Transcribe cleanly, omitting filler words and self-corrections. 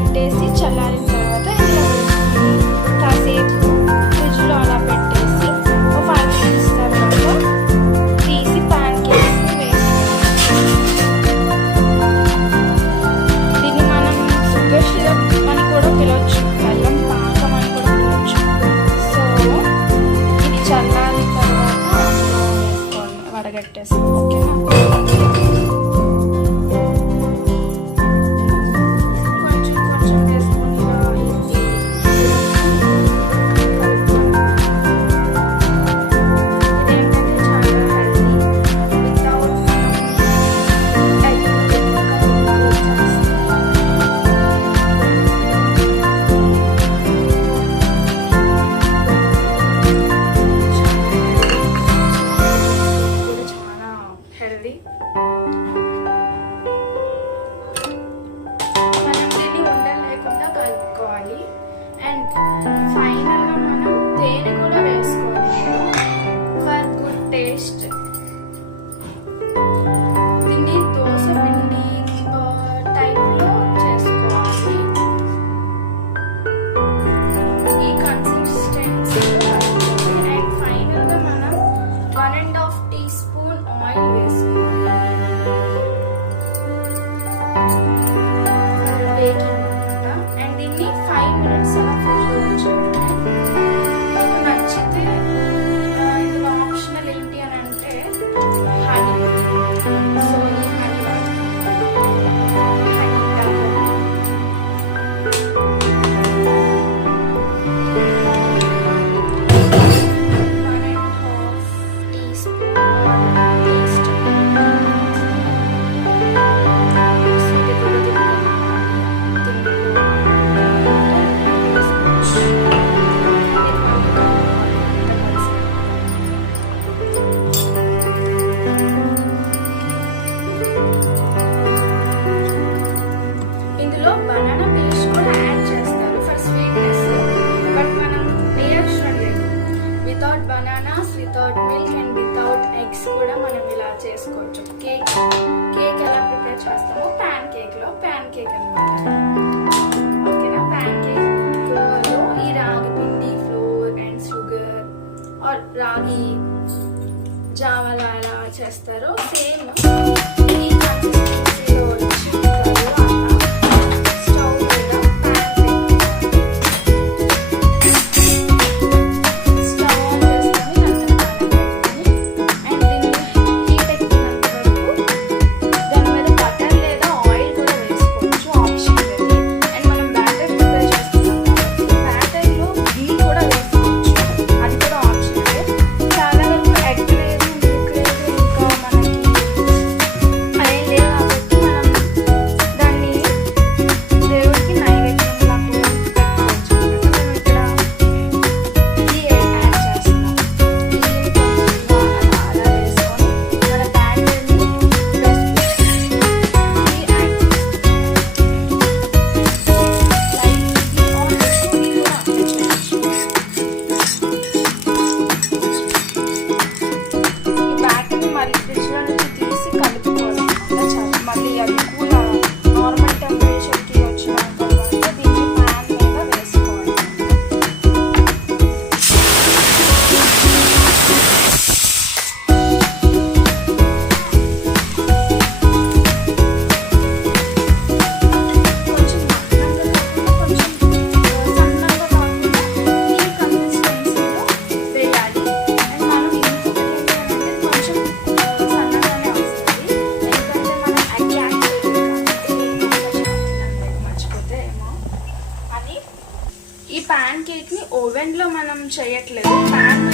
పెట్టేసి చల్లారిన తర్వాత కాసేపు ఫ్రిడ్జ్లో అలా పెట్టేసి ఒక 5 minutes తర్వాత తీసి ప్యాన్ కేక్స్ని వేసుకోవాలి. దీన్ని మనం షుగర్ సిరప్ అని కూడా పిలవచ్చు, బెల్లం పాకం అని కూడా పిలవచ్చు. సో ఇది చల్లారిన తర్వాత అందులో వేసుకోండి, వడగట్టేసి. ఓకేనా? అండ్ ఫైనల్గా మనం తేనె కూడా వేసుకోవాలి ఫర్ గుడ్ టేస్ట్. దీన్ని దోశ పిండి టైప్లో చేసుకోవాలి. ఈ కన్సిస్టెన్సీ. అండ్ ఫైనల్గా మనం 1.5 teaspoon ఆయిల్ వేసుకోవాలి. అండ్ దీన్ని 5 minutes అలా ఫ్రిడ్జ్లో ఉంచండి. మీకు నచ్చితే ఇందులో ఆప్షనల్ ఏంటి అని అంటే హనీ. సో ఈ హనీ బనానా పేస్ట్ కూడా యాడ్ చేస్తారు ఫర్ స్వీట్నెస్, బట్ మనం వేయవసరం లేదు. Without bananas, without milk and without eggs కూడా మనం ఇలా చేసుకోవచ్చు. కేక్ ఎలా ప్రిపేర్ చేస్తామో ప్యాన్ కేక్ అనమాట. ఓకేనా? ప్యాన్ కేక్లో ఈ రాగి పిండి, ఫ్లోర్ అండ్ షుగర్ ఆర్ రాగి జావలా ఎలా చేస్తారో సేమ్ ఈ కన్సిస్టెన్సీలో వచ్చి ఈ ప్యాన్ కేక్ ని ఓవెన్ లో మనం చేయట్లేదు, ప్యాన్